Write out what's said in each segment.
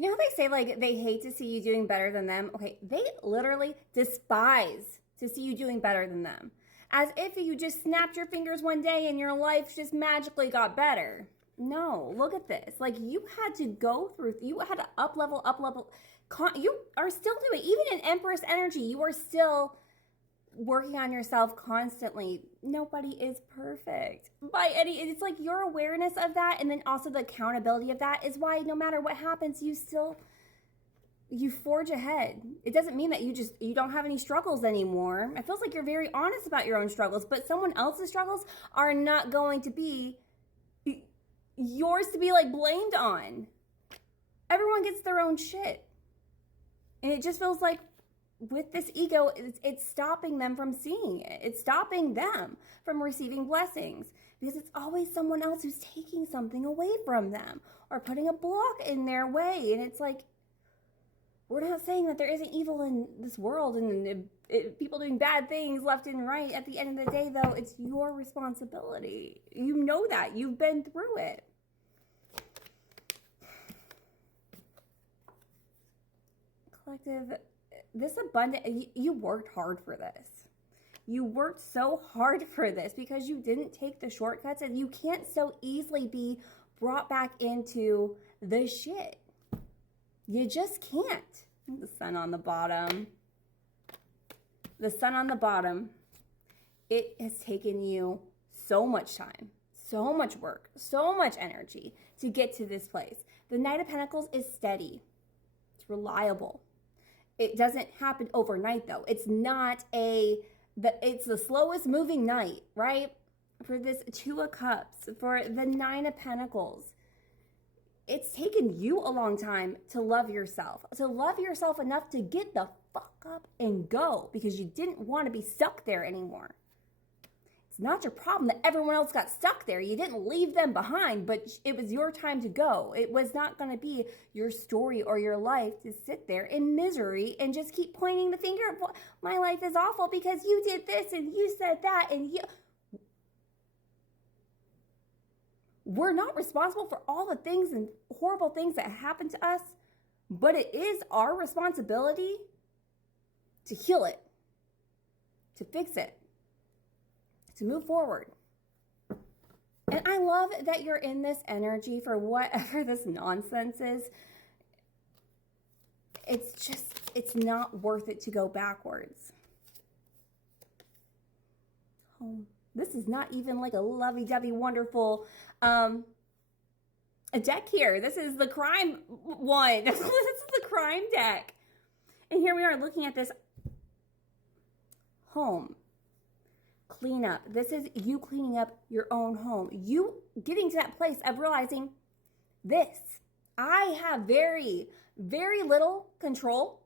You know how they say, like, they hate to see you doing better than them? Okay, they literally despise to see you doing better than them. As if you just snapped your fingers one day and your life just magically got better. No, look at this. Like, you had to go through, you had to up level. You are still doing, even in Empress energy, you are still working on yourself constantly. Nobody is perfect by any, it's like your awareness of that, and then also the accountability of that is why no matter what happens, you forge ahead. It doesn't mean that you don't have any struggles anymore. It feels like you're very honest about your own struggles, but someone else's struggles are not going to be yours to be like blamed on. Everyone gets their own shit. And it just feels like with this ego, it's stopping them from seeing it. It's stopping them from receiving blessings because it's always someone else who's taking something away from them or putting a block in their way. And it's like, we're not saying that there isn't evil in this world and people doing bad things left and right. At the end of the day, though, it's your responsibility. You know that. You've been through it. Collective, this abundant, you worked hard for this. You worked so hard for this because you didn't take the shortcuts, and you can't so easily be brought back into the shit. You just can't. The sun on the bottom. The sun on the bottom. It has taken you so much time, so much work, so much energy to get to this place. The Knight of Pentacles is steady. It's reliable. It doesn't happen overnight, though. It's not it's the slowest moving knight, right? For this Two of Cups, for the Nine of Pentacles. It's taken you a long time to love yourself enough to get the fuck up and go because you didn't want to be stuck there anymore. It's not your problem that everyone else got stuck there. You didn't leave them behind, but it was your time to go. It was not going to be your story or your life to sit there in misery and just keep pointing the finger of my life is awful because you did this and you said that and you... We're not responsible for all the things and horrible things that happen to us, but it is our responsibility to heal it, to fix it, to move forward. And I love that you're in this energy for whatever this nonsense is. It's not worth it to go backwards. Home. This is not even like a lovey-dovey, wonderful a deck here. This is the crime one. This is the crime deck. And here we are looking at this home. Clean up. This is you cleaning up your own home. You getting to that place of realizing this. I have very, very little control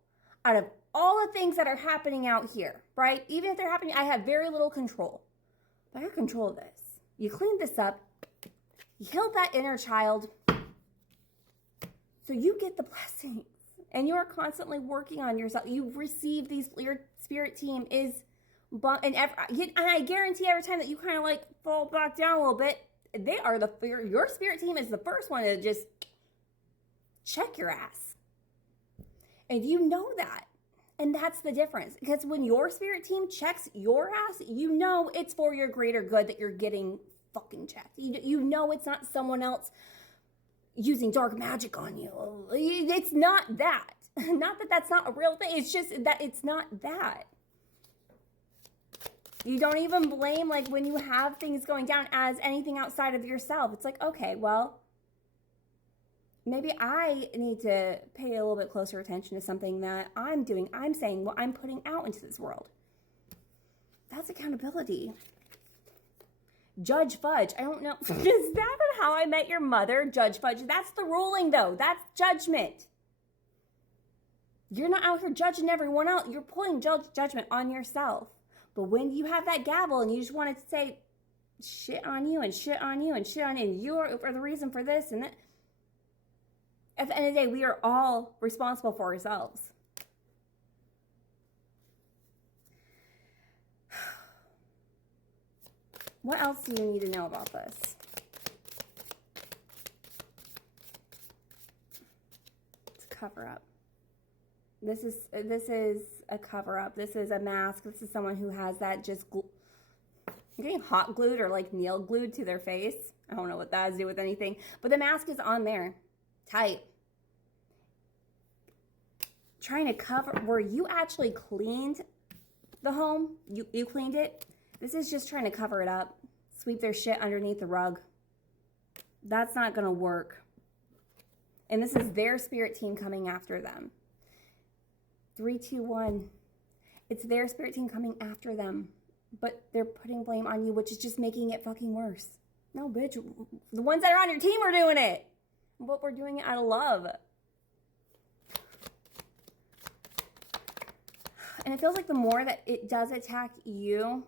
out of all the things that are happening out here, right? Even if they're happening, I have very little control. But I have control of this. You cleaned this up. You healed that inner child. So you get the blessings. And you are constantly working on yourself. You've received these, your spirit team is, and I guarantee every time that you kind of like fall back down a little bit, they are your spirit team is the first one to just check your ass. And you know that. And that's the difference. Because when your spirit team checks your ass, you know it's for your greater good that you're getting fucking checked. You know it's not someone else using dark magic on you. It's not that. Not that that's not a real thing. It's just that it's not that. You don't even blame, like, when you have things going down as anything outside of yourself. It's like, okay, well, maybe I need to pay a little bit closer attention to something that I'm doing. I'm saying what I'm putting out into this world. That's accountability. Judge Fudge. I don't know. Is that How I Met Your Mother? Judge Fudge. That's the ruling, though. That's judgment. You're not out here judging everyone else. You're pulling judgment on yourself. But when you have that gavel and you just want to say shit on you and shit on you and shit on you, and you're the reason for this and that, at the end of the day, we are all responsible for ourselves. What else do you need to know about this? cover up. This is a cover up. This is a mask. This is someone who has that just getting hot glued or like nail glued to their face. I don't know what that has to do with anything, but the mask is on there, tight. Trying to cover where you actually cleaned the home. You cleaned it. This is just trying to cover it up. Sweep their shit underneath the rug. That's not going to work. And this is their spirit team coming after them. 3, 2, 1. It's their spirit team coming after them. But they're putting blame on you, which is just making it fucking worse. No, bitch. The ones that are on your team are doing it. But we're doing it out of love. And it feels like the more that it does attack you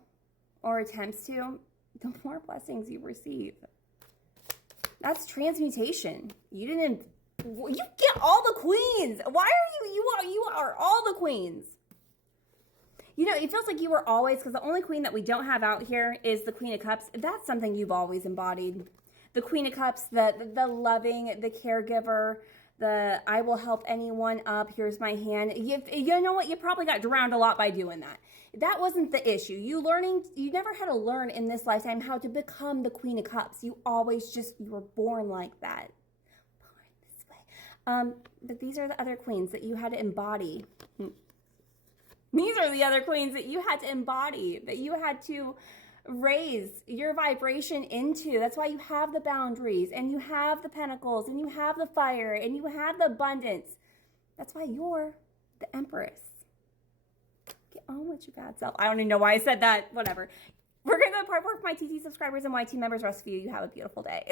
or attempts to, the more blessings you receive. That's transmutation. You get all the queens. Why are you are all the queens. You know, it feels like you were always, because the only queen that we don't have out here is the Queen of Cups. That's something you've always embodied. The Queen of Cups, the loving, the caregiver, the I will help anyone up, here's my hand. You know what? You probably got drowned a lot by doing that. That wasn't the issue. You never had to learn in this lifetime how to become the Queen of Cups. You were born like that. Born this way. But these are the other queens that you had to embody. These are the other queens that you had to embody, that you had to raise your vibration into. That's why you have the boundaries, and you have the pentacles, and you have the fire, and you have the abundance. That's why you're the Empress. Get on with your bad self. I don't even know why I said that. Whatever. We're going to go to part 4 for my TT subscribers and YT members. Rest of you have a beautiful day.